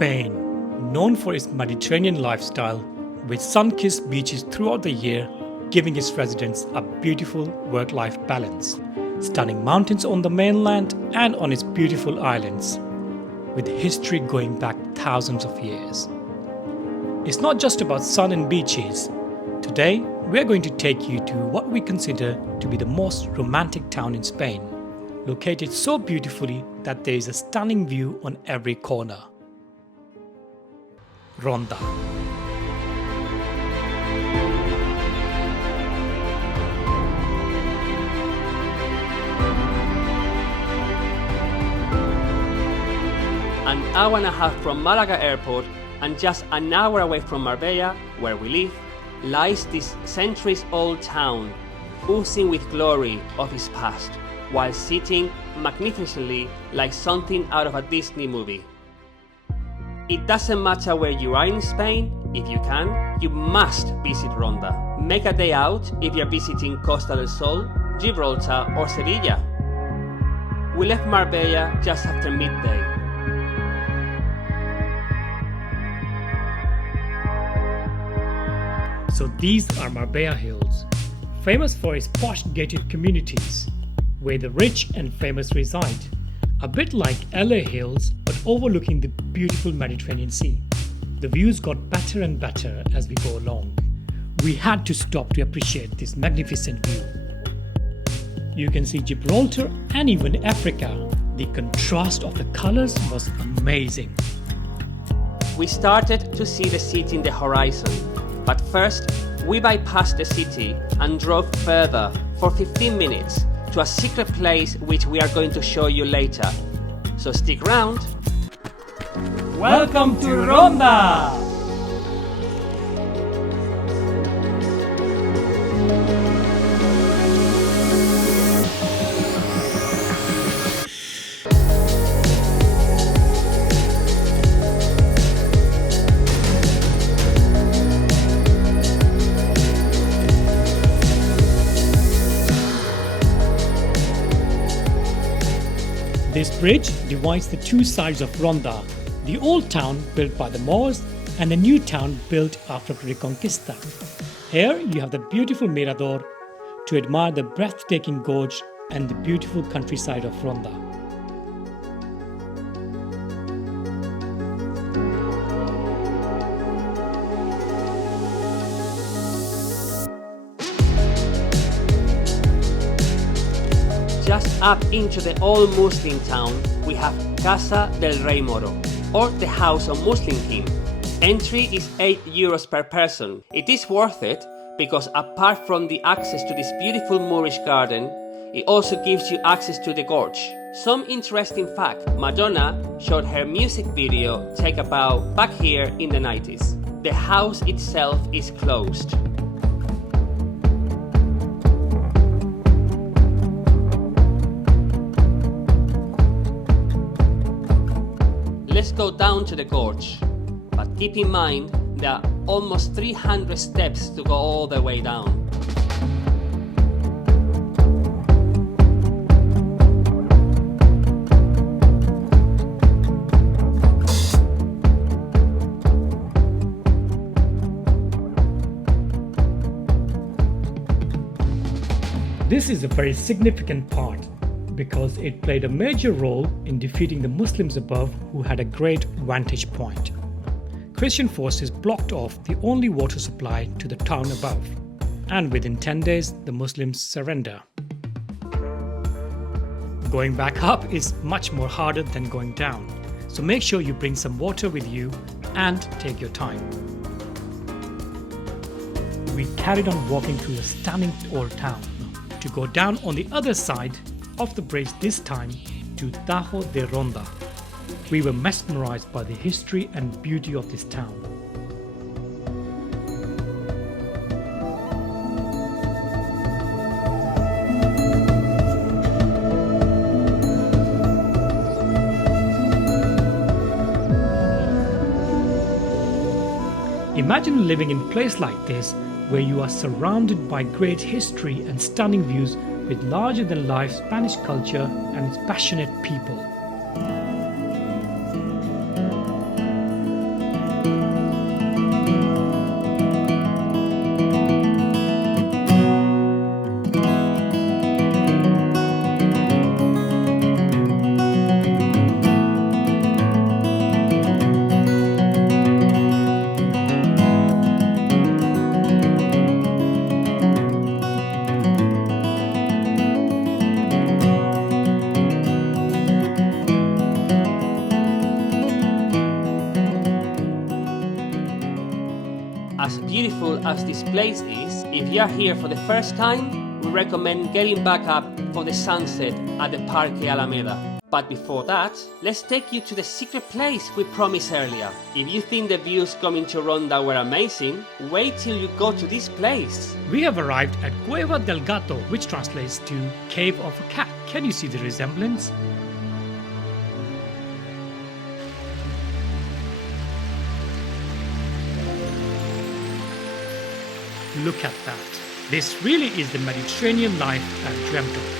Spain, known for its Mediterranean lifestyle, with sun-kissed beaches throughout the year, giving its residents a beautiful work-life balance. Stunning mountains on the mainland and on its beautiful islands, with history going back thousands of years. It's not just about sun and beaches. Today, we're going to take you to what we consider to be the most romantic town in Spain, located so beautifully that there is a stunning view on every corner. Ronda. An hour and a half from Malaga airport and just an hour away from Marbella, where we live, lies this centuries-old town, oozing with glory of its past, while sitting magnificently like something out of a Disney movie. It doesn't matter where you are in Spain, if you can, you must visit Ronda. Make a day out if you're visiting Costa del Sol, Gibraltar or Sevilla. We left Marbella just after midday. So these are Marbella Hills, famous for its posh gated communities, where the rich and famous reside, a bit like LA Hills but overlooking the beautiful Mediterranean Sea. The views got better and better as we go along. We had to stop to appreciate this magnificent view. You can see Gibraltar and even Africa. The contrast of the colors was amazing. We started to see the city in the horizon, but first we bypassed the city and drove further for 15 minutes to a secret place which we are going to show you later. So stick around. Welcome to Ronda! This bridge divides the two sides of Ronda, the old town built by the Moors and the new town built after Reconquista. Here you have the beautiful Mirador to admire the breathtaking gorge and the beautiful countryside of Ronda. Just up into the old Muslim town, we have Casa del Rey Moro, or the House of Muslim King. Entry is €8 per person. It is worth it because apart from the access to this beautiful Moorish garden, it also gives you access to the gorge. Some interesting fact, Madonna shot her music video Take a Bow back here in the 90s. The house itself is closed. Let's go down to the gorge, but keep in mind there are almost 300 steps to go all the way down. This is a very significant part, because it played a major role in defeating the Muslims above who had a great vantage point. Christian forces blocked off the only water supply to the town above, and within 10 days the Muslims surrender. Going back up is much more harder than going down, so make sure you bring some water with you and take your time. We carried on walking through the stunning old town to go down on the other side of the bridge, this time to Tajo de Ronda. We were mesmerized by the history and beauty of this town. Imagine living in a place like this where you are surrounded by great history and stunning views with larger-than-life Spanish culture and its passionate people. as beautiful as this place is, if you are here for the first time, we recommend getting back up for the sunset at the Parque Alameda. But before that, let's take you to the secret place we promised earlier. If you think the views coming to Ronda were amazing, wait till you go to this place. We have arrived at Cueva del Gato, which translates to Cave of a Cat. Can you see the resemblance? Look at that. This really is the Mediterranean life I've dreamt of.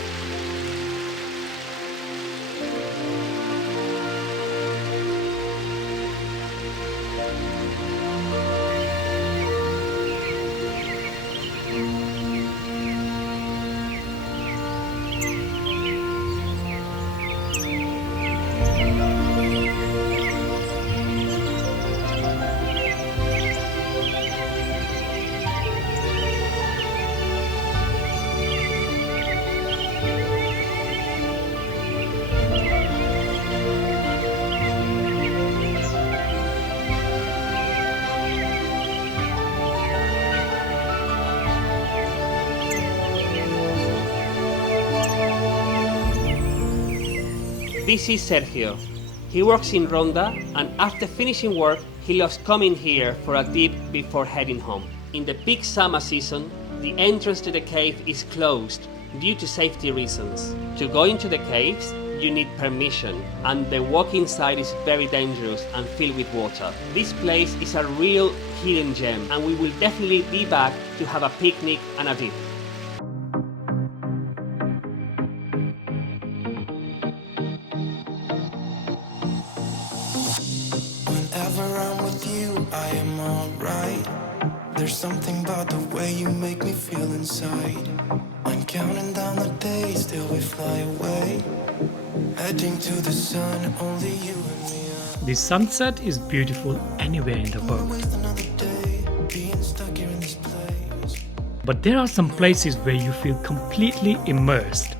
This is Sergio. He works in Ronda, and after finishing work, he loves coming here for a dip before heading home. In the peak summer season, the entrance to the cave is closed due to safety reasons. To go into the caves, you need permission, and the walk inside is very dangerous and filled with water. This place is a real hidden gem, and we will definitely be back to have a picnic and a dip. I am alright. There's something about the way you make me feel inside. I'm counting down the days till we fly away, heading to the sun, only you and me. The sunset is beautiful anywhere in the world. But there are some places where you feel completely immersed.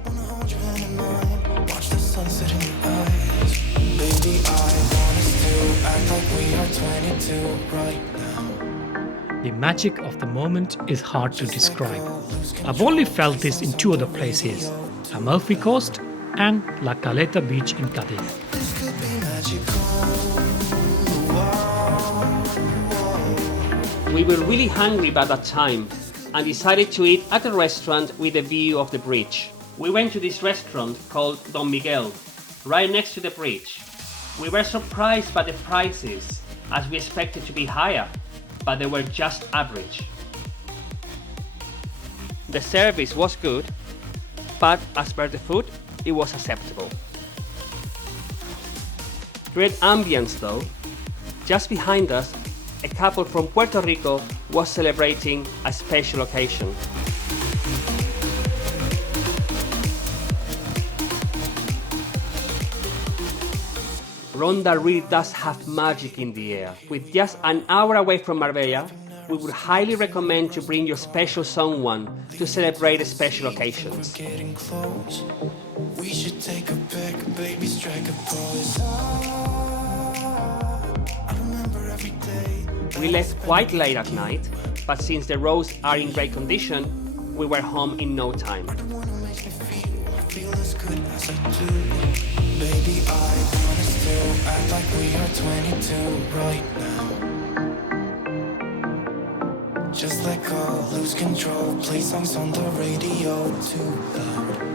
Watch the sunset in your eyes. Baby, I want us to act like we are 22 right now. The magic of the moment is hard to describe. I've only felt this in two other places, Amalfi Coast and La Caleta Beach in Cadiz. This could be magical. We were really hungry by that time and decided to eat at a restaurant with a view of the bridge. We went to this restaurant called Don Miguel, right next to the bridge. We were surprised by the prices, as we expected to be higher, but they were just average. The service was good, but as per the food, it was acceptable. Great ambience though. Just behind us, a couple from Puerto Rico was celebrating a special occasion. Ronda really does have magic in the air. With just an hour away from Marbella, we would highly recommend to bring your special someone to celebrate special occasions. Getting close. We should take a pic, baby, strike a pose. I remember every day. We left quite late at night, but since the roads are in great condition, we were home in no time. Feel as good as I do. Baby, I wanna still act like we are 22 right now. Just let go, lose control, play songs on the radio too loud.